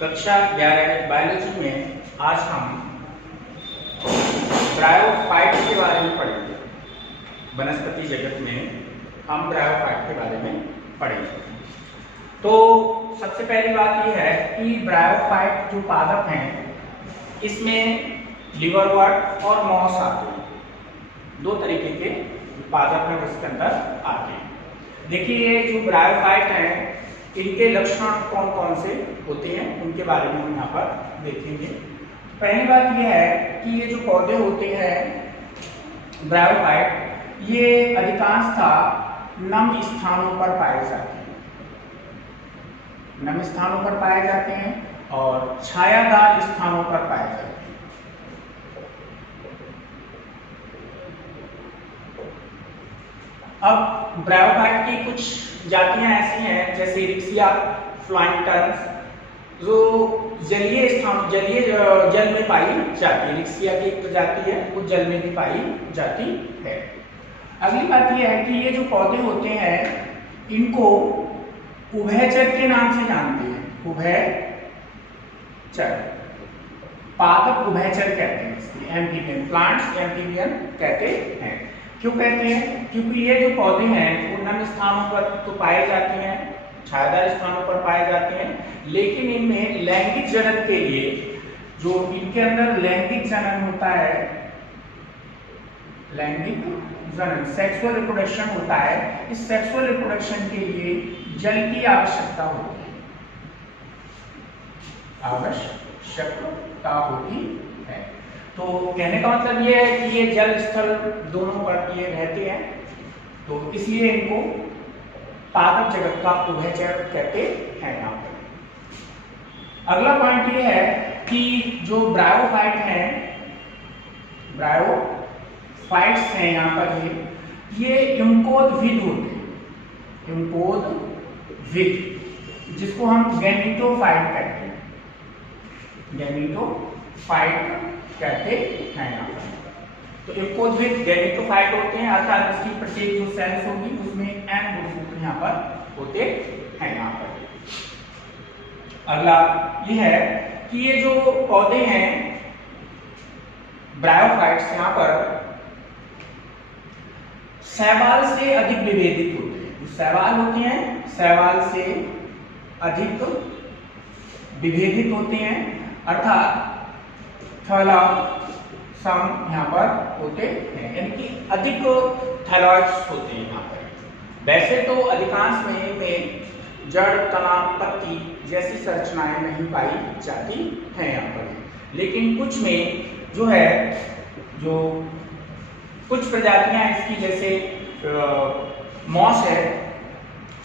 कक्षा 11 बायोलॉजी में आज हम ब्रायोफाइट के बारे में पढ़ेंगे। वनस्पति जगत में हम ब्रायोफाइट के बारे में पढ़ेंगे। तो सबसे पहली बात यह है कि ब्रायोफाइट जो पादप हैं इसमें लिवरवर्ट और मॉस आते हैं। दो तरीके के पादप हैं उसके अंदर आते हैं। देखिए ये जो ब्रायोफाइट हैं इनके लक्षण कौन कौन से होते हैं उनके बारे में हम यहाँ पर देखेंगे। पहली बात यह है कि ये जो पौधे होते हैं ब्रायोफाइट ये अधिकांशतः नम स्थानों पर पाए जाते हैं। नम स्थानों पर पाए जाते हैं और छायादार स्थानों पर पाए जाते हैं। अब ब्रायोफाइट की कुछ जातियां ऐसी हैं जैसे इरिक्सिया फ्लाइंटर्स जो जलीय स्थान जल में पाई जाती है। इरिक्सिया की एक प्रजाति है वो जल में भी पाई जाती है। अगली बात यह है कि ये जो पौधे होते हैं इनको उभयचर के नाम से जानते हैं। उभयचर पादप उभयचर कहते हैं इसलिए एम्फीबियन प्लांट्स एम्फीबियन कहते हैं। क्यों कहते हैं? क्योंकि ये जो पौधे हैं वो नम स्थानों पर तो पाए जाते हैं, छायादार स्थानों पर पाए जाते हैं, लेकिन इनमें लैंगिक जनन के लिए जो इनके अंदर लैंगिक जनन होता है, लैंगिक जनन सेक्सुअल रिप्रोडक्शन होता है, इस सेक्सुअल रिप्रोडक्शन के लिए जल की आवश्यकता होती है। आवश्यकता होती है। तो कहने का मतलब ये है कि ये जल स्थल दोनों पर ये रहते हैं, तो इसलिए इनको पादप जगत का उभयचर कहते हैं यहाँ पर। अगला पॉइंट ये है कि जो ब्रायोफाइट हैं, ब्रायोफाइट्स हैं यहाँ पर ये यूकोदविद होते हैं। यूकोदविद जिसको हम गैमेटोफाइट कहते हैं। गैमेटोफाइट कहते हैं यहाँ पर। तो यूकोदविद गैमेटोफाइट होते हैं, अर्थात इसकी प्रत्येक जो सेल्स होगी उसमें n गुणसूत्र यहाँ पर होते हैं यहाँ पर। अगला ये है कि ये जो पौधे हैं ब्रायोफाइट्स यहाँ पर शैवाल से अधिक विभेदित होते हैं। जो शैवाल होते हैं शैवाल से अधिक विभेदित होते हैं, अर्थात थैलासम यहाँ पर होते हैं, यानी कि अधिक थैलॉइड्स होते हैं यहाँ पर। वैसे तो अधिकांश में जड़ तना पत्ती जैसी संरचनाएं नहीं पाई जाती हैं यहाँ पर, लेकिन कुछ में जो है जो कुछ प्रजातियां इसकी जैसे मॉस है,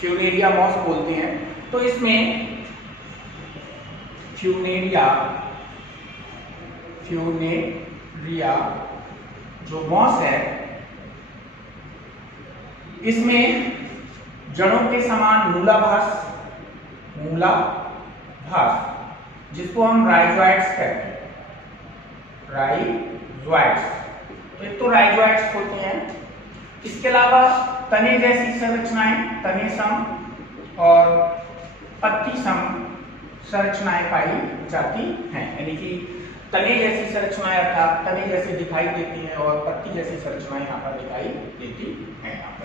फ्यूनेरिया मॉस बोलते हैं, तो इसमें फ्यूनेरिया जो मॉस है इसमें जड़ों के समान मूलाभास जिसको हम राइजोइड्स कहते हैं। राइजोइड्स तो एक तो राइजोइड्स होते हैं, इसके अलावा तने जैसी संरचनाएं तने सम और पत्ती सम संरचनाएं पाई जाती हैं, यानी कि तने जैसी संरचनाएं अर्थात तने जैसे दिखाई देती हैं और पत्ती जैसी संरचनाएं यहाँ पर दिखाई देती हैं यहाँ पर।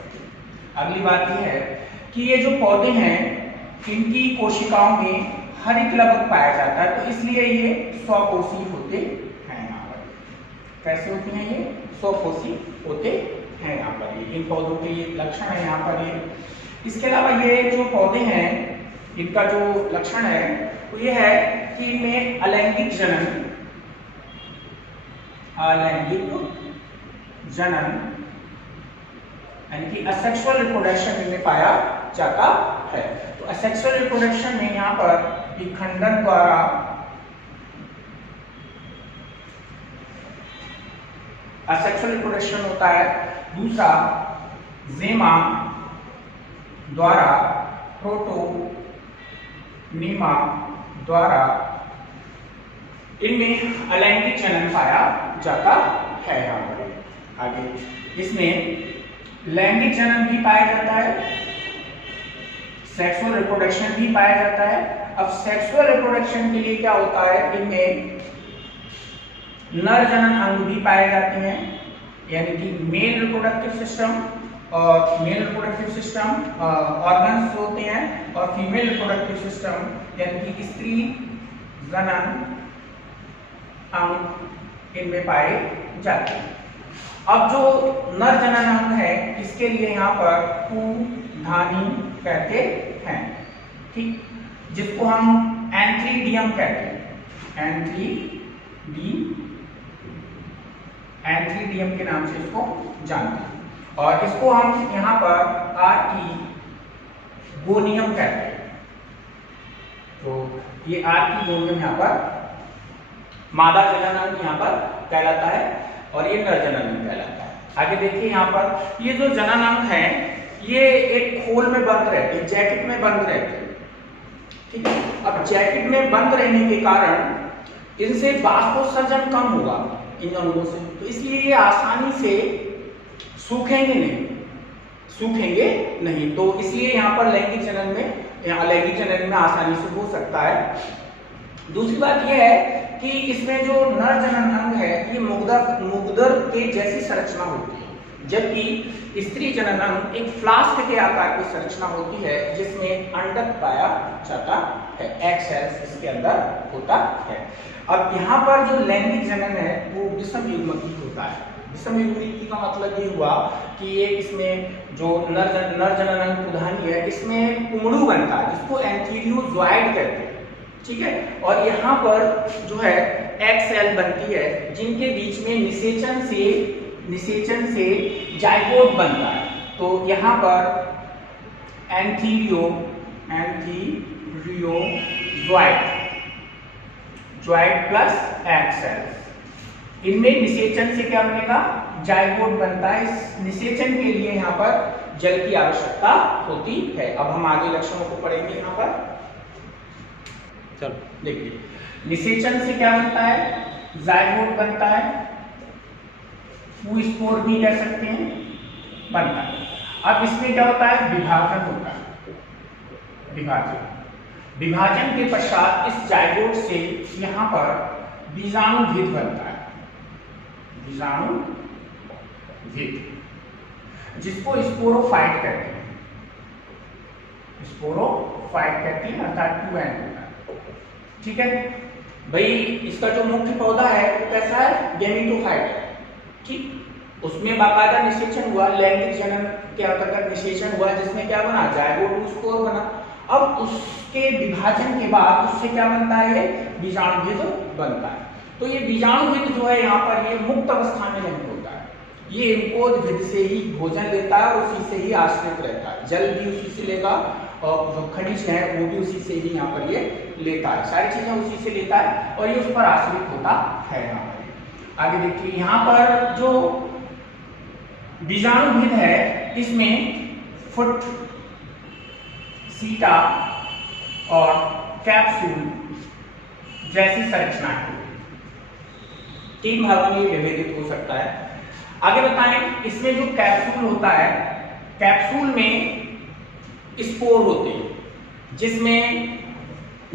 अगली बात यह है कि ये जो पौधे हैं इनकी कोशिकाओं में हरित लवक पाया जाता है, तो इसलिए ये स्वकोशी होते हैं यहाँ पर। कैसे होते हैं? ये स्वकोशी होते हैं यहाँ पर। इन पौधों के ये लक्षण है यहाँ पर ये। इसके अलावा ये जो पौधे हैं इनका जो लक्षण है वो ये है कि इनमें अलैंगिक जनन यानी कि असेक्सुअल रिप्रोडक्शन इनमें पाया जाता है। तो असेक्सुअल रिप्रोडक्शन में यहाँ पर विखंडन द्वारा असेक्सुअल रिप्रोडक्शन होता है। दूसरा जेमा द्वारा प्रोटोनीमा द्वारा इनमें अलैंगिक जनन पाया जाता है यहाँ पर। आगे इसमें लैंगिक जनन भी पाया जाता है, सेक्सुअल रिप्रोडक्शन भी पाया जाता है, अब सेक्सुअल रिप्रोडक्शन के लिए क्या होता है, इनमें नर जनन अंग भी पाए जाते हैं, यानी कि मेल रिप्रोडक्टिव सिस्टम और मेल रिप्रोडक्टिव सिस्टम ऑर्गन्स होते हैं, और फीमेल रिप्रोडक्टिव सिस्टम यानी कि स्त्री जनन अंग इनमें पाए जाते हैं। अब जो नर जनन अंग है इसके लिए यहाँ पर कुधानी कहते हैं, ठीक, जिसको हम एंथ्रीडियम कहते हैं, एंथ्रीडियम के नाम से इसको जानते हैं, और इसको हम यहाँ पर आर्किगोनियम कहते हैं। तो ये आर्किगोनियम यहाँ पर मादा जनन अंग यहाँ पर कहलाता है और ये नर जनन अंग कहलाता है। आगे देखिए यहाँ पर ये जो जनन अंग है ये एक खोल में बंद रहते हैं, जैकेट में बंद रहते हैं, ठीक है। अब जैकेट में बंद रहने के कारण इनसे बाष्पोत्सर्जन कम होगा इन अंगों से, तो इसलिए ये आसानी से सूखेंगे नहीं, तो इसलिए यहाँ पर लैंगिक जनन में आसानी से हो सकता है। दूसरी बात यह है कि इसमें जो नर जनन अंग है ये मुग्दर के जैसी संरचना होती है, जबकि स्त्री जनन अंग एक फ्लास्क के आकार की संरचना होती है जिसमें अंडक पाया जाता है, एग सेल्स इसके अंदर होता है। अब यहाँ पर जो लैंगिक जनन है वो विषम युग्मकी होता है। विषम युग्मकी का मतलब ये हुआ कि ये इसमें जो नर जनन अंग कुधानी है इसमें कुमड़ू बनता है जिसको एंथीरियोजॉइड कहते हैं, ठीक है। और यहाँ पर जो है एग सेल बनती है जिनके बीच में निषेचन से जाइगोट बनता है, तो यहाँ पर एंथीरियोजॉइड प्लस एग सेल्स, इनमें निषेचन से क्या बनेगा, जाइगोट बनता है। इस निषेचन के लिए यहाँ पर जल की आवश्यकता होती है। अब हम आगे लक्षणों को पढ़ेंगे। यहाँ पर चलो देखिए, निषेचन से क्या बनता है, जाइगोट बनता है, स्पोर भी कह सकते हैं, बनता है। अब इसमें क्या होता है, विभाजन होता है। विभाजन के पश्चात इस जाइगोट से यहाँ पर बीजाणुभिद बनता है, जिसको स्पोरोफाइट कहते हैं, अर्थात 2 एंड होता है, ठीक है भाई। इसका जो मुख्य पौधा है वो कैसा है, गैमेटोफाइट है, ठीक। उसमें बाकायदा निषेचन हुआ, लैंगिक जनन के अंतर्गत निषेचन हुआ जिसमें क्या बना, जाइगोट स्पोर बना। अब उसके विभाजन के बाद उससे क्या बनता है, बीजाणुभिद बनता है। तो ये बीजाणुभिद जो है यहाँ पर ये मुक्त अवस्था में नहीं होता है, ये इंकोदभिद से ही भोजन लेता है, उसी से ही आश्रित रहता है, जल भी उसी से लेगा और जो खनिज है वो भी उसी से ही यहाँ पर ये लेता है, सारी चीजें उसी से लेता है और ये उस पर आश्रित होता है। यहाँ पर आगे देखिए, यहाँ पर जो बीजाणुभिद है इसमें फुट, सीटा और कैप्सूल जैसी संरचनाएं हैं, 3 भागों में विभेदित हो सकता है। आगे बताएं, इसमें जो कैप्सूल होता है, कैप्सूल में स्पोर होते हैं जिसमें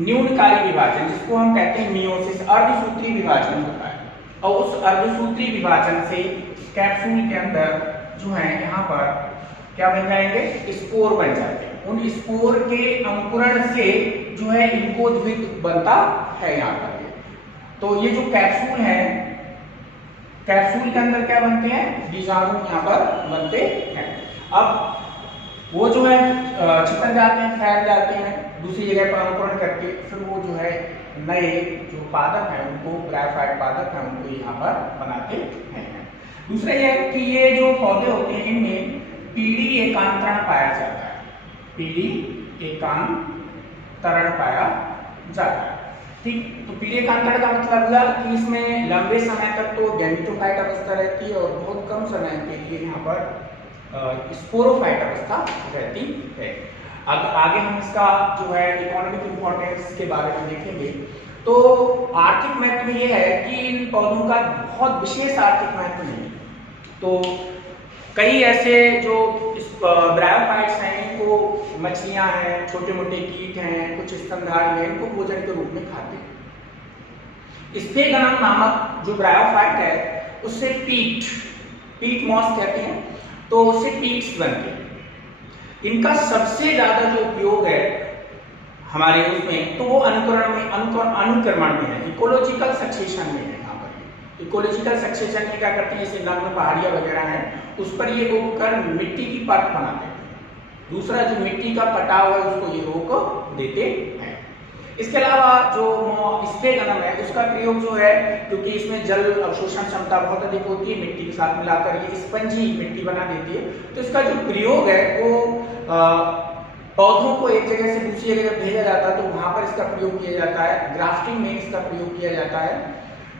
न्यूनकारी विभाजन, जिसको हम कहते हैं मियोसिस, अर्धसूत्री विभाजन होता है, और उस अर्धसूत्री विभाजन से कैप्सूल के अंदर जो है यहाँ पर क्या बन जाएंगे, स्पोर बन जाते हैं। उन स्पोर के अंकुरण से जो है इंकोदभिद बनता है यहाँ पर। तो ये जो कैप्सूल है, कैप्सूल के अंदर क्या बनते हैं, बीजाणु यहाँ पर बनते हैं। अब वो जो है छिपन जाते हैं, फैल जाते हैं दूसरी जगह पर अंकुरण करके, फिर वो जो है नए जो पादप हैं उनको, ब्रायोफाइट पादप हैं उनको यहाँ पर बनाते हैं। दूसरा यह है कि ये जो पौधे होते हैं इनमें पीढ़ी एकांतरण पाया जाता है, ठीक। तो पीढ़ी एकांतरण का मतलब हुआ कि इसमें लंबे समय तक तो गैमेटोफाइट अवस्था रहती है और बहुत कम समय के लिए यहाँ पर स्पोरोफाइट अवस्था रहती है। अब आगे हम इसका जो है इकोनॉमिक इंपॉर्टेंस के बारे में देखेंगे। तो आर्थिक महत्व ये है कि इन पौधों का बहुत विशेष आर्थिक महत्व नहीं, तो कई ऐसे जो ब्रायोफाइट्स हैं इनको मछलियां हैं, छोटे मोटे कीट हैं, कुछ स्तनधारी हैं, इनको भोजन के रूप में खाते हैं। स्फेगनम नामक जो ब्रायोफाइट है उससे पीट मॉस कहते हैं, तो उससे पीट्स बनते हैं। इनका सबसे ज्यादा जो उपयोग है हमारे उसमें, तो वो अनुक्रमण में है, इकोलॉजिकल सक्सेशन में है। यहाँ पर इकोलॉजिकल सक्सेशन में क्या करते हैं, जैसे नग्न पहाड़ियां वगैरह हैं उस पर ये रोक कर मिट्टी की परत बनाते हैं, दूसरा जो मिट्टी का कटाव है उसको ये रोक देते हैं। इसके अलावा जो स्फेगनम है उसका प्रयोग जो है, क्योंकि इसमें जल अवशोषण क्षमता बहुत अधिक होती है, मिट्टी के साथ मिलाकर ये स्पंजी मिट्टी बना देती है, तो इसका जो प्रयोग है वो पौधों को एक जगह से दूसरी जगह भेजा जाता है, तो वहां पर इसका प्रयोग किया जाता है, ग्राफ्टिंग में इसका प्रयोग किया जाता है।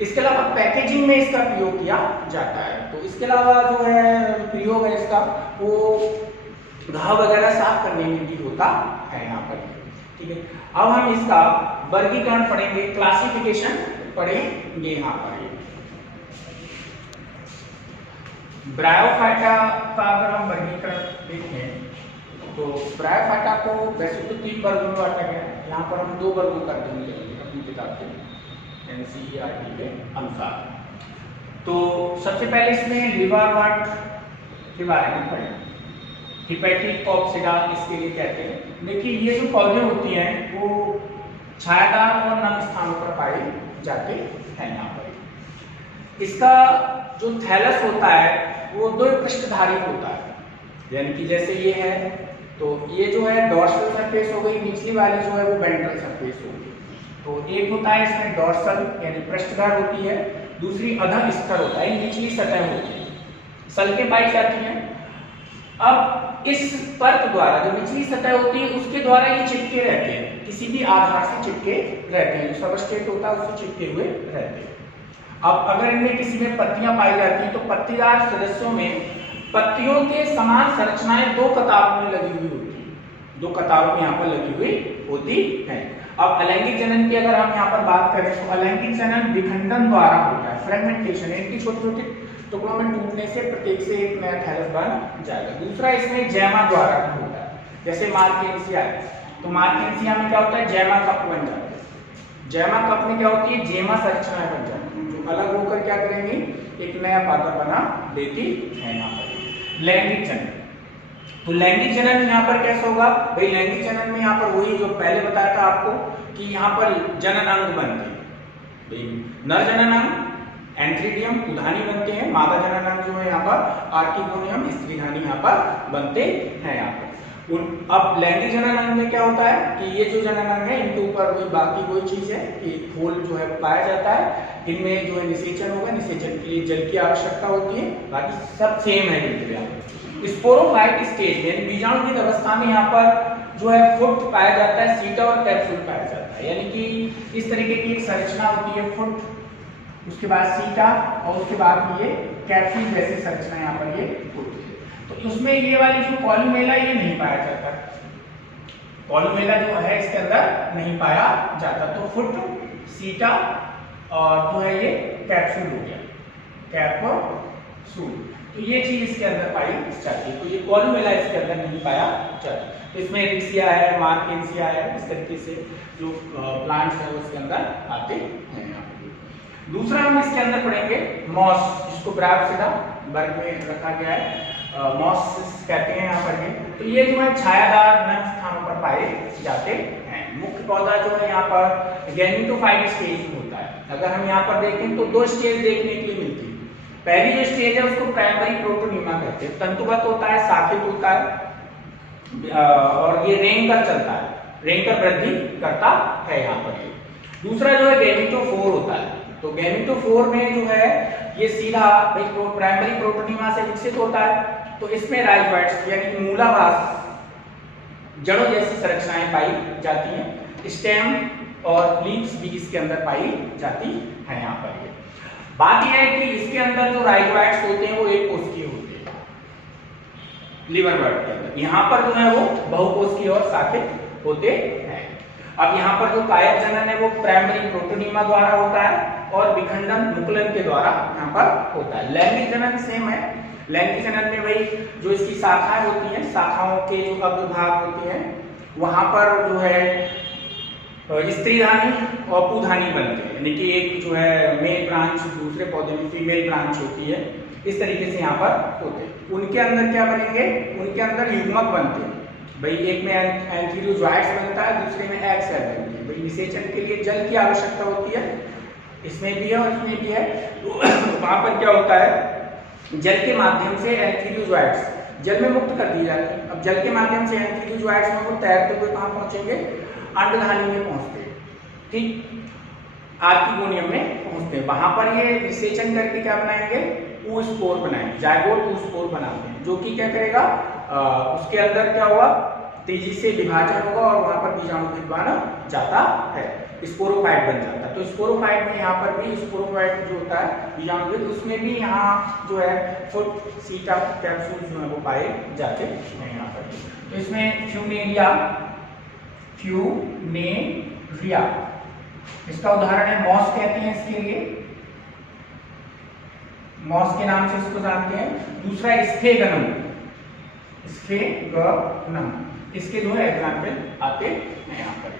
इसके अलावा पैकेजिंग में इसका प्रयोग किया जाता है। तो इसके अलावा जो है प्रयोग है इसका, वो घाव वगैरह साफ करने में भी होता है यहाँ पर। ठीक है, अब हम इसका वर्गीकरण पढ़ेंगे, क्लासिफिकेशन पढ़ेंगे। यहाँ पर ब्रायोफाइटा का अगर हम वर्गीकरण देखें तो ब्रायोफाइटा को वैसे तो 3 वर्गों में बांटा गया है, यहाँ पर हम 2 वर्गों कर देंगे अपनी किताब के NCERT के अनुसार। तो सबसे पहले इसमें लिवरवर्ट के बारे में पढ़ें, हिपैटिक कॉक्सिडा इसके लिए कहते हैं। देखिए ये जो पौधे होती हैं वो छायादार और नम स्थानों पर पाए जाते हैं। यहाँ पर इसका जो थैलस होता है वो 2 पृष्ठधारी होता है, यानी कि जैसे ये है तो ये जो है डॉर्सल सरफेस हो गई, निचली वाली जो है वो वेंट्रल सरफेस हो गई। तो एक होता है इसमें डॉर्सल यानी पृष्ठधार होती है, दूसरी अधः स्तर होता है, निचली सतह होती है, सल्के पाई जाती है। अब इस परत द्वारा जो निचली सतह होती है उसके द्वारा ये चिपके रहते हैं, किसी भी आधार से चिपके रहते हैं, जो सबस्ट्रेट होता है उससे चिपके हुए रहते हैं। अब अगर इनमें किसी में पत्तियां पाई जाती हैं तो पत्तीदार सदस्यों में पत्तियों के समान संरचनाएं 2 कतारों में लगी हुई होती है, 2 कतारों में यहाँ पर लगी हुई होती है। अब अलैंगिक जनन की अगर हम यहाँ पर बात करें तो अलैंगिक जनन विखंडन द्वारा होता है, फ्रेगमेंटेशन, इनकी छोटे-छोटे टुकड़ों में टूटने से प्रत्येक से एक नया थैलस बन जाएगा। दूसरा इसमें जैमा द्वारा भी होता है, जैसे मार्केंसिया है, तो मार्केंसिया में क्या होता है, जैमा कप बन जाते हैं। जैमा कप में क्या होती है, जेमा संरचनाएं बन जाती हैं, जो अलग होकर क्या करेंगी, एक नया पात्र बना देती है। यहाँ पर लैंगिक जनन, तो लैंगिक जनन यहाँ पर कैसे होगा भाई, लैंगिक जनन में यहाँ पर वही जो पहले बताया था आपको कि यहाँ पर जनन अंग बनते हैं, नर जनन अंग एंथ्रीडियम उधानी बनते हैं, मादा जनन अंग जो है यहाँ पर आर्किगोनियम स्त्रीधानी यहाँ पर बनते हैं। यहाँ पर अब लैंगिक जनन अंग में क्या होता है कि ये जो जनन अंग है इनके ऊपर वही बाकी कोई चीज है कि खोल जो है पाया जाता है, इनमें जो है निषेचन होगा, निषेचन के लिए जल की आवश्यकता होती है, बाकी सब सेम है। स्पोरोफाइट स्टेज यानी बीजाणुविद अवस्था में यहाँ पर जो है फुट पाया जाता है, सीटा और कैप्सूल पाया जाता है, यानी कि इस तरीके की एक संरचना होती है, फुट, उसके बाद सीटा और उसके बाद ये कैप्सूल जैसी संरचना यहाँ पर ये होती है। तो उसमें ये वाली जो कॉलुमेला ये नहीं पाया जाता, कॉलुमेला जो है इसके अंदर नहीं पाया जाता, तो फुट, सीटा और जो है ये कैप्सूल हो गया, कैप्सूल, तो ये चीज इसके अंदर पाई जाती है। तो ये कॉलुमेला इसके अंदर नहीं पाया जाता। तो इसमें रिक्सिया है, मार्केंसिया है, इस तरीके से जो प्लांट्स है उसके अंदर आते हैं। दूसरा हम इसके अंदर पढ़ेंगे मॉस, जिसको ब्रायोफाइटा वर्ग में रखा गया है, मॉस कहते हैं यहाँ पर। तो ये जो है छायादार नम स्थानों पर पाए जाते हैं। मुख्य पौधा जो है यहाँ पर गैमेटोफाइट स्टेज होता है। अगर हम यहाँ पर देखें तो 2 स्टेज देखने के लिए मिलती है। पहली जो स्टेज है उसको प्राइमरी प्रोटोनीमा कहते हैं, तंतुबद्ध होता है, शाखित होता है और ये रेंग कर चलता है, रेंग कर वृद्धि करता है यहाँ पर। दूसरा जो है गैमेटोफोर होता है, तो गैमेटोफोर में जो है ये सीधा प्राइमरी प्रोटोनीमा से विकसित होता है। तो इसमें राइजोइड्स यानी मूलाधार जड़ों जैसी संरचनाएं पाई जाती हैं, स्टेम और लीव्स भी इसके अंदर पाई जाती है। यहाँ पर ये बात यह है कि इसके अंदर जो राइजोइड्स होते हैं वो एक कोशिकीय होते हैं, लिवरवर्ट के अंदर। यहाँ पर जो है वो बहुकोशिकीय और शाखित होते हैं। अब यहाँ पर जो कायक जनन है वो प्राइमरी प्रोटोनीमा द्वारा होता है और विखंडन मुकुलन के द्वारा यहाँ पर होता है। लैंगिक जनन सेम है, लैंकिसनल में भाई जो इसकी शाखाएं होती हैं, शाखाओं के जो अग्रभाग होते हैं वहां पर जो है स्त्रीधानी और पुधानी बनते हैं, यानी कि एक जो है मेल ब्रांच दूसरे पौधे में फीमेल ब्रांच होती है, इस तरीके से यहाँ पर होते हैं। उनके अंदर क्या बनेंगे, उनके अंदर युग्मक बनते हैं भाई, एक में एंथीरियोजोइट्स बनता है, दूसरे में एग सेल बनती है भाई। निषेचन के लिए जल की आवश्यकता होती है, इसमें भी है और इसमें भी है। तो वहां पर क्या होता है, जल के माध्यम से एंथीरियोजोइट्स जल में मुक्त कर दिए जाते हैं। अब जल के माध्यम से एंथीरियोजोइट्स में वो तैरते हुए कहाँ पहुंचेंगे, अंडधानी में पहुंचते हैं, ठीक, आर्किगोनियम में पहुंचते हैं। वहां पर ये निषेचन करके क्या बनाएंगे, oospore बनाएंगे, जायगोट oospore बनाते हैं, जो कि क्या करेगा, उसके अंदर क्या होगा, तेजी से विभाजन होगा और वहां पर बीजाणु बन जाता है, स्पोरोफाइट बन जाता है। तो स्पोरोफाइट में यहाँ पर भी स्पोरोफाइट जो होता है बीजाणु, उसमें भी यहाँ जो है फुट सीटा कैप्सूल जो है वो पाए जाते हैं यहाँ पर। तो इसमें फ्यूनेरिया इसका उदाहरण है, मॉस कहते हैं इसके लिए, मॉस के नाम से इसको जानते हैं। दूसरा स्फेगनम, स्फेगनम, इसके जो है एग्जाम्पल आते हैं यहाँ पर।